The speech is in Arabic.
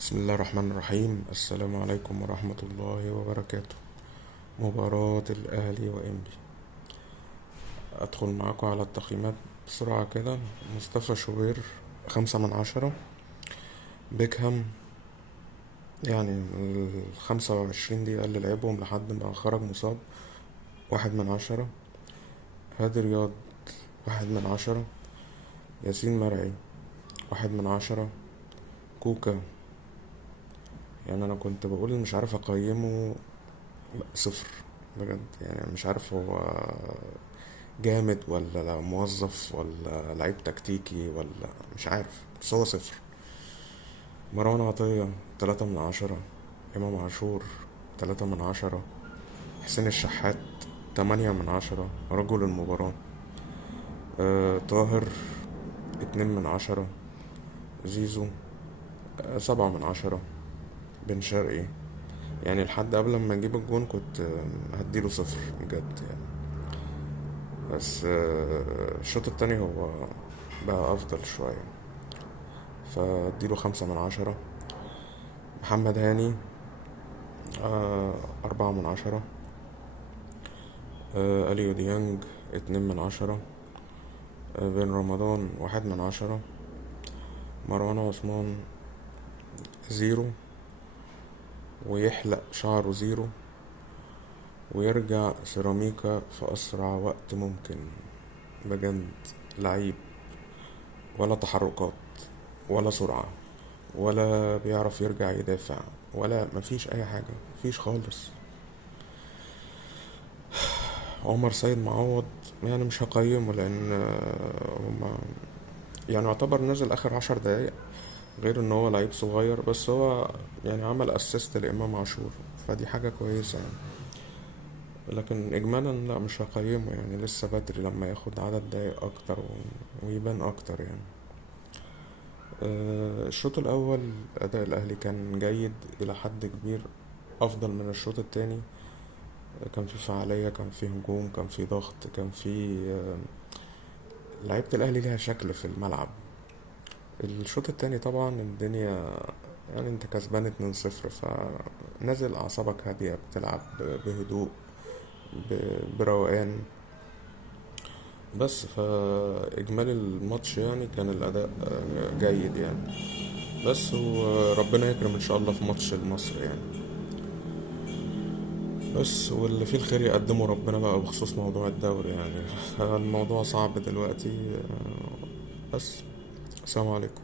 بسم الله الرحمن الرحيم. السلام عليكم ورحمة الله وبركاته. مباراة الأهلي وإنبي. أدخل معاكم على التقييمات بسرعة كده. مصطفى شوبير 5/10. بيكهام يعني ال25 دقيقة اللي لعبهم لحد ما خرج مصاب 1/10. هادي رياض 1/10. ياسين مرعي 1/10. كوكا يعني أنا كنت بقول مش عارف أقيمه، صفر بجد. يعني مش عارف هو جامد ولا موظف ولا لعيب تكتيكي ولا مش عارف، بس هو صفر. مروان عطية 3/10. إمام عاشور 3/10. حسين الشحات 8/10، رجل المباراة. طاهر 2/10. زيزو 7/10. بن شرقي يعني لحد قبل ما اجيب الجون كنت هديله صفر بجد يعني. بس الشوط التاني هو بقى افضل شوية، فاديله 5/10. محمد هاني 4/10. اليو ديانج 2/10. بن رمضان 1/10. مروان عثمان 0، ويحلق شعره 0، ويرجع سيراميكا في أسرع وقت ممكن بجد. لعيب، ولا تحركات ولا سرعة ولا بيعرف يرجع يدافع ولا مفيش أي حاجة، مفيش خالص. عمر سيد معوض يعني مش هقيمه لأن هما يعني يعتبر نزل آخر 10 دقايق، غير ان هو لعيب صغير، بس هو يعني عمل اسيست لإمام عاشور، فدي حاجة كويسة يعني. لكن اجمالا لا، مش هقيمه يعني، لسه بدري لما ياخد عدد دقايق اكتر ويبان اكتر يعني. الشوط الاول اداء الاهلي كان جيد الى حد كبير، افضل من الشوط التاني. كان في فعالية، كان في هجوم، كان في ضغط، كان في لعيبة الاهلي ليها شكل في الملعب. الشوط التاني طبعا الدنيا يعني انت كسبان 2-0، فنازل اعصابك هادية، بتلعب بهدوء، بروقان. بس فاجمالي الماتش يعني كان الاداء جيد يعني. بس وربنا يكرم ان شاء الله في ماتش المصري يعني. بس واللي فيه الخير يقدمه ربنا بقى بخصوص موضوع الدوري يعني. الموضوع صعب دلوقتي. بس السلام عليكم.